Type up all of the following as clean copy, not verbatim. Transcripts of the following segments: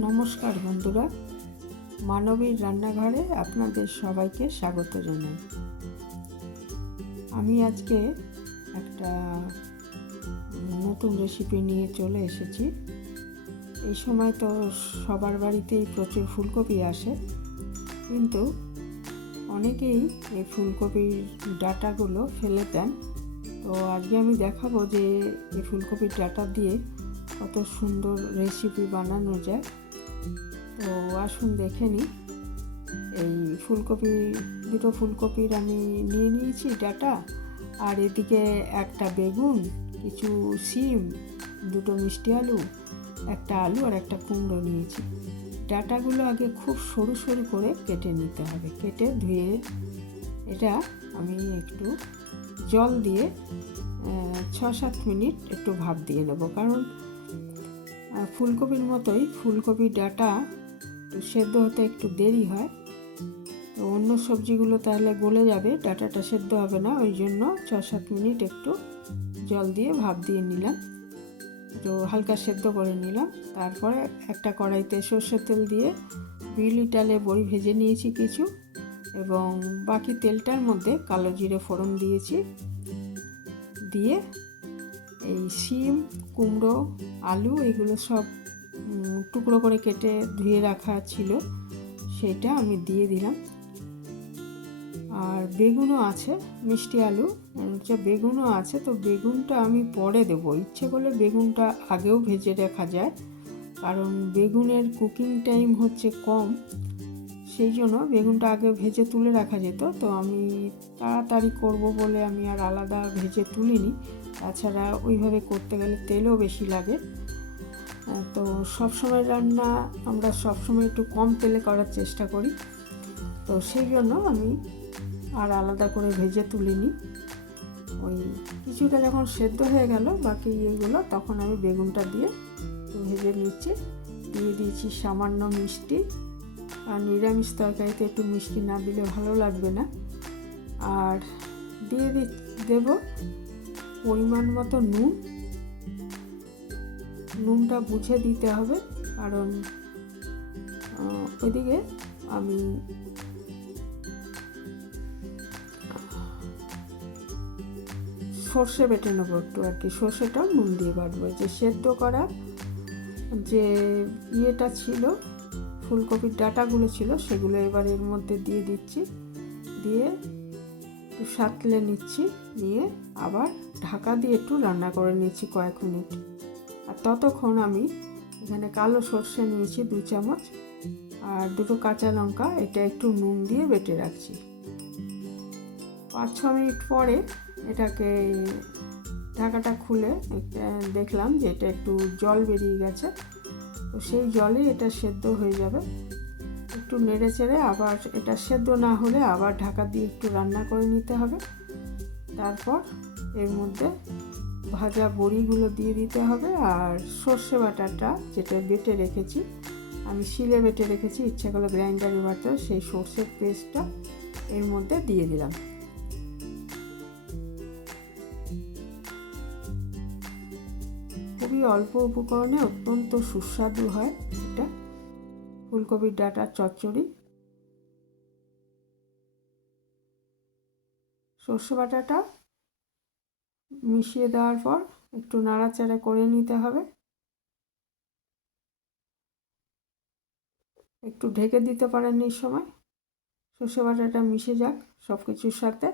নমস্কার বন্ধুরা, মানবীর রান্নাঘরে আপনাদের সবাইকে স্বাগত জানাই। আমি আজকে একটা নতুন রেসিপি নিয়ে চলে এসেছি। এই সময় তো সবার বাড়িতেই প্রচুর ফুলকপি আসে, কিন্তু অনেকেই এই ফুলকপির ডাঁটাগুলো ফেলে দেন। তো আজকে আমি দেখাবো যে এই ফুলকপির ডাঁটা দিয়ে কত সুন্দর রেসিপি বানানো যায়। তো আসুন দেখে নিই। এই দুটো ফুলকপির আমি নিয়ে নিয়েছি ডাঁটা, আর এদিকে একটা বেগুন, কিছু শিম, দুটো মিষ্টি আলু, একটা আলু আর একটা কুমড়ো নিয়েছি। ডাঁটাগুলো আগে খুব সরু সরু করে কেটে নিতে হবে। কেটে ধুয়ে এটা আমি একটু জল দিয়ে 6-7 মিনিট একটু ভাপ দিয়ে নেব, কারণ ফুলকপির মতোই ফুলকপির ডাঁটা সেদ্ধ হতে একটু দেরি হয়। তো অন্য সবজিগুলো তাহলে গলে যাবে, ডাঁটাটা সেদ্ধ হবে না, ওই জন্য 6-7 মিনিট একটু জল দিয়ে ভাপ দিয়ে নিলাম, একটু হালকা সেদ্ধ করে নিলাম। তারপরে একটা কড়াইতে সর্ষের তেল দিয়ে বিউলি ডালে বড়ি ভেজে নিয়েছি কিছু, এবং বাকি তেলটার মধ্যে কালো জিরে ফোড়ন দিয়েছি। দিয়ে এই শিম, কুমড়ো, আলু এগুলো সব টুকরো করে কেটে ধুয়ে রাখা ছিল, সেটা আমি দিয়ে দিলাম। আর বেগুনও আছে, মিষ্টি আলু বেগুনও আছে। তো বেগুনটা আমি পরে দেবো, ইচ্ছে করলে বেগুনটা আগেও ভেজে রাখা যায়, কারণ বেগুনের কুকিং টাইম হচ্ছে কম, সেই জন্য বেগুনটা আগে ভেজে তুলে রাখা যেত। তো আমি তাড়াতাড়ি করব বলে আমি আর আলাদা ভেজে তুলিনি। তাছাড়া ওইভাবে করতে গেলে তেলও বেশি লাগে। তো সবসময় রান্না আমরা সবসময় একটু কম তেলে করার চেষ্টা করি, তো সেই জন্য আমি আর আলাদা করে ভেজে তুলিনি। ওই কিছুটা যখন সেদ্ধ হয়ে গেল বাকি এগুলো, তখন আমি বেগুনটা দিয়ে ভেজে নিচ্ছি। দিয়ে দিয়েছি সামান্য মিষ্টি, আর নিরামিষ তরকারিতে একটু মিষ্টি না দিলে ভালো লাগবে না। আর দিয়ে দেব পরিমাণ মতো নুনটা বুঝে দিতে হবে, কারণ ওইদিকে আমি সর্ষে বেটে নেবো একটু, আর কি সর্ষেটাও নুন দিয়ে বাটবো। যে সেদ্ধ করা যে ইয়েটা ছিল, ফুলকপির ডাঁটাগুলো ছিল, সেগুলো এবার এর মধ্যে দিয়ে দিচ্ছি। দিয়ে একটু সাঁতলে নিচ্ছি, নিয়ে আবার ঢাকা দিয়ে একটু রান্না করে নিচ্ছি কয়েক মিনিট। আর ততক্ষণ আমি এখানে কালো সর্ষে নিয়েছি 2 চামচ, আর দুটো কাঁচা লঙ্কা, এটা একটু নুন দিয়ে বেটে রাখছি। 5-6 মিনিট পরে এটাকে ঢাকাটা খুলে দেখলাম যে এটা একটু জল বেরিয়ে গেছে। তো সেই জলে এটা সেদ্ধ হয়ে যাবে। একটু নেড়ে চেড়ে আবার, এটা সেদ্ধ না হলে আবার ঢাকা দিয়ে একটু রান্না করে নিতে হবে। তারপর এর মধ্যে ভাজা বড়িগুলো দিয়ে দিতে হবে, আর সর্ষে বাটাটা যেটা বেটে রেখেছি, আমি শিলে বেটে রেখেছি, ইচ্ছা করলে গ্রাইন্ডারে বাটা, সেই সর্ষের পেস্টটা এর মধ্যে দিয়ে দিলাম। খুবই অল্প উপকরণে অত্যন্ত সুস্বাদু হয় এটা ফুলকপির ডাঁটার চচ্চড়ি। সর্ষে বাটাটা মিশিয়ে দেওয়ার পর একটু নাড়াচাড়া করে নিতে হবে। একটু ঢেকে দিতে পারেন এই সময়, সর্ষে বাটাটা মিশে যাক সব কিছুর সাথে।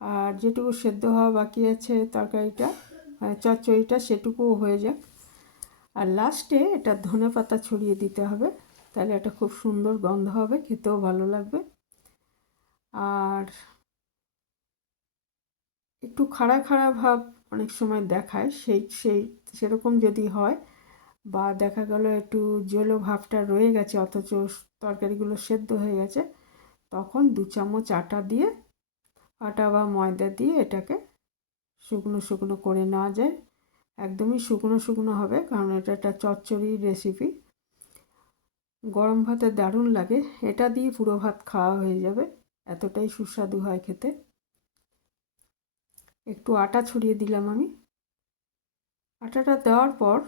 আর যেটুকু সেদ্ধ হওয়া বাকি আছে তরকারিটা, চচ্চড়িটা, সেটুকুও হয়ে যাক। আর লাস্টে এটা ধনেপাতা ছড়িয়ে দিতে হবে, তাহলে এটা খুব সুন্দর গন্ধ হবে, খেতেও ভালো লাগবে। আর একটু খাড়া খাড়া ভাব অনেক সময় দেখায়, সেরকম যদি হয়, বা দেখা গেল একটু জলো ভাবটা রয়ে গেছে অথচ তরকারিগুলো সেদ্ধ হয়ে গেছে, তখন 2 চামচ আটা বা ময়দা দিয়ে এটাকে শুকনো শুকনো করে নেওয়া যায়। একদমই শুকনো শুকনো হবে, কারণ এটা একটা চচ্চড়ির রেসিপি। গরম ভাতে দারুণ লাগে, এটা দিয়ে পুরো ভাত খাওয়া হয়ে যাবে, এতটাই সুস্বাদু হয় খেতে। একটু আটা ছড়িয়ে দিলাম আমি। আটাটা দেওয়ার পর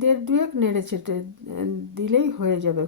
দেড় দুয়েক নেড়ে চেটে দিলেই হয়ে যাবে।